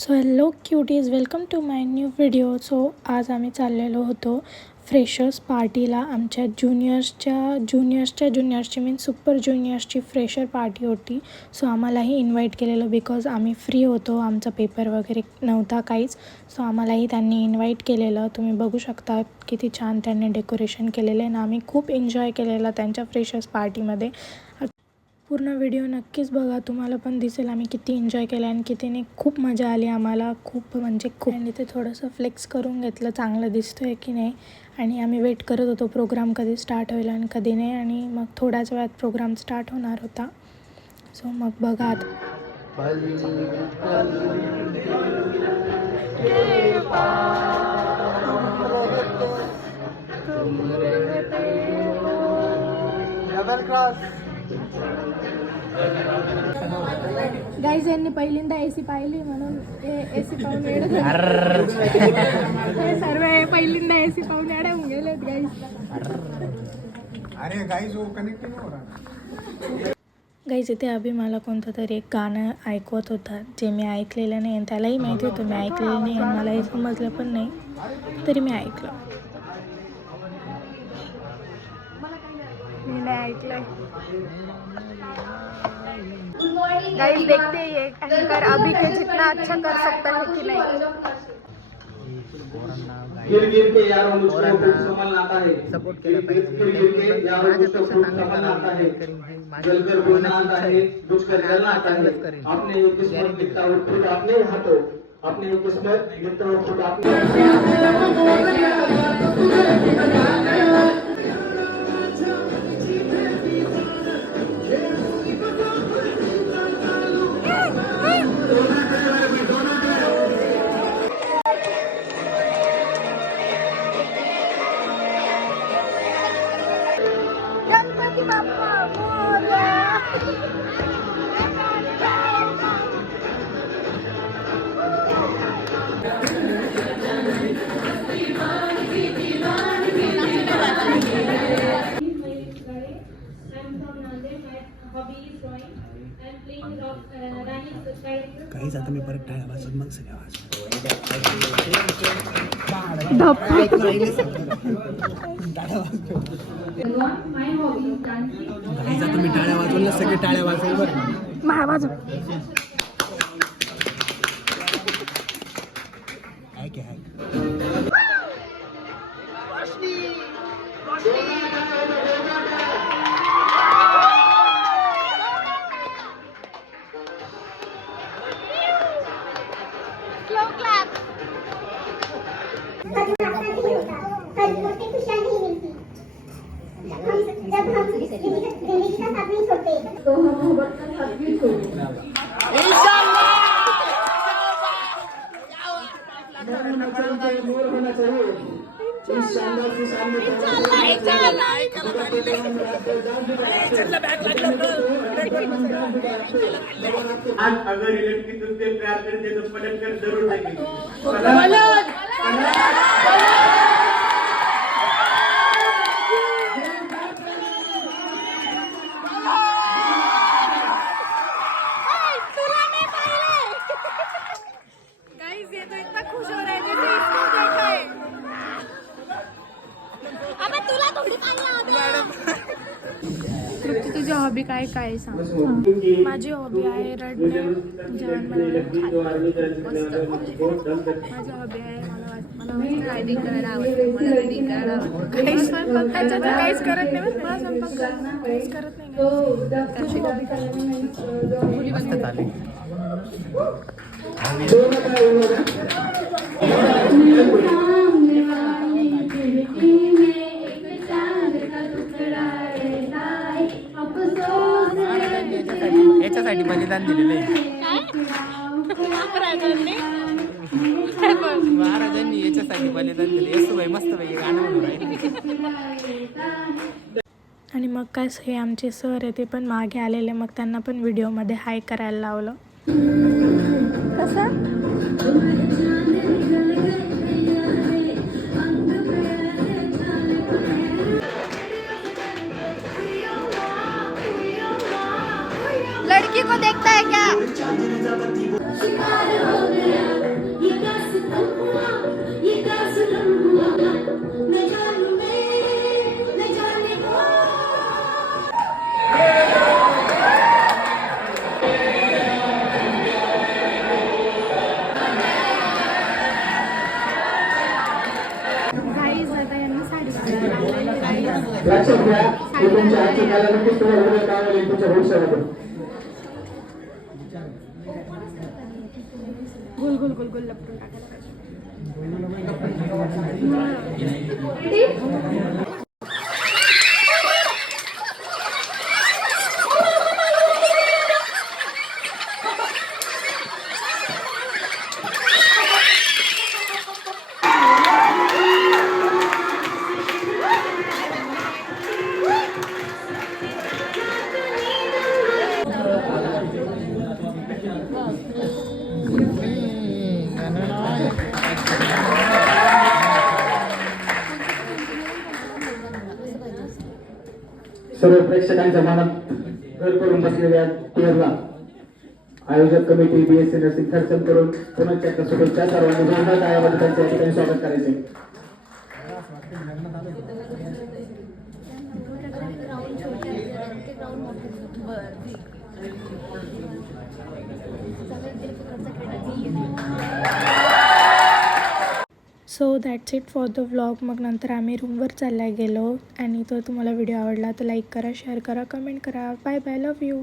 So hello cuties, welcome to my new video. So आज आम्ही चाललेलो होतो फ्रेशर्स पार्टीला. आमच्या ज्युनियर्सची मीन्स सुपर ज्युनियर्सची फ्रेशर पार्टी होती. सो आम्हालाही इन्व्हाइट केलेलं बिकॉज आम्ही फ्री होतो, आमचा पेपर वगैरे नव्हता काहीच. सो आम्हालाही त्यांनी इन्व्हाइट केलेलं. तुम्ही बघू शकता किती छान त्यांनी डेकोरेशन केलेलं आहे ना. आम्ही खूप एन्जॉय केलेला त्यांच्या फ्रेशर्स पार्टीमध्ये. पूर्ण व्हिडिओ नक्कीच बघा, तुम्हाला पण दिसेल आम्ही किती एन्जॉय केलं आणि कितीने खूप मजा आली आम्हाला. खूप म्हणजे खूप. आणि ते थोडंसं फ्लेक्स करून घेतलं, चांगलं दिसतं आहे की नाही. आणि आम्ही वेट करत होतो प्रोग्राम कधी स्टार्ट होईल आणि कधी नाही. आणि मग थोड्याच वेळात प्रोग्राम स्टार्ट होणार होता. सो मग बघा आता. गाईज यांनी पहिल्यांदा एसी पाहिली म्हणून एसी पाहून सर्व पहिल्यांदा एसी पाहून येडे होऊन गेलेत गाईज. गाईज इथे अभि मला कोणतं तरी एक गाणं ऐकवत होता जे मी ऐकलेलं नाही आणि त्यालाही माहिती होतं मी ऐकलेलं नाही आणि मला हे समजलं पण नाही, तरी मी ऐकलं. मी नाही ऐकलं. गाइस देखते हैं ये एंकर अभी के जितना अच्छा कर सकता है कि नहीं. गिर के यारों मुझको संभलना आता है. सपोर्ट केला पाहिजे. गिर के यारों मुझको संभलना आता है. जलकर बोलना आता है, बुझकर जलना आता है. अपने ही किस्मत लिखता हूँ खुद अपने हाथों. अपने ही किस्मत लिखता हूँ खुद अपने. गणपती बाप्पा मोरया. काहीच आता मी परत टाळ्या वाजत मग सगळ्या काहीच आता मी टाळ्या वाजवलं, सगळे टाळ्या वाजवलं बरं. आहे की आहे. आज अगर इलेक्ट्रिक से प्यार करते तो पलट कर जरूर देखेंगे. तुझी हॉबी काय काय सांग. माझी हॉबी आहे रडणे, जेवण माझी हॉबी आहे मला रायडिंग करायला आवडते. मला रायडिंग करायला आवडते. काही स्वयंपाक त्याच्यात काहीच करत नाही. मला स्वयंपाक काहीच करत नाही. तुझी हॉबी काय. मुली मस्त चालेल. याच्यासाठी बलिदान दिलेलं आहे महाराजांनी. याच्यासाठी बलिदान दिले. येसू बाई मस्त बाई गाणं म्हणून राहिले. आणि मग काय, हे आमचे सर आहे ते पण मागे आलेले. मग त्यांना पण व्हिडिओमध्ये हाय करायला लावलं. कसं लड़की को देखता है क्या. लक्षात घ्या की तुमच्या हातची कला नक्कीच तुम्हाला उद्या कामाला येईल तुमच्या भविष्यामध्ये. गोल गोल गोल गोल लपटून टाकायला पाहिजे. सर्व प्रेक्षकांच्या मनात घर करून बसलेल्या टूरला आयोजक कमिटी बीएससी नर्सिंग खर्चन करून पुन्हा एकदा शुभेच्छा. सर्वांनी जोरदार टाळ्यामध्ये त्यांच्या या ठिकाणी स्वागत करायचे. So that's it for the vlog. मग नंतर आम्ही रूमवर चालला गेलो. आणि तो तुम्हाला व्हिडिओ आवडला तर लाईक करा, शेअर करा, कमेंट करा. Bye bye, love you.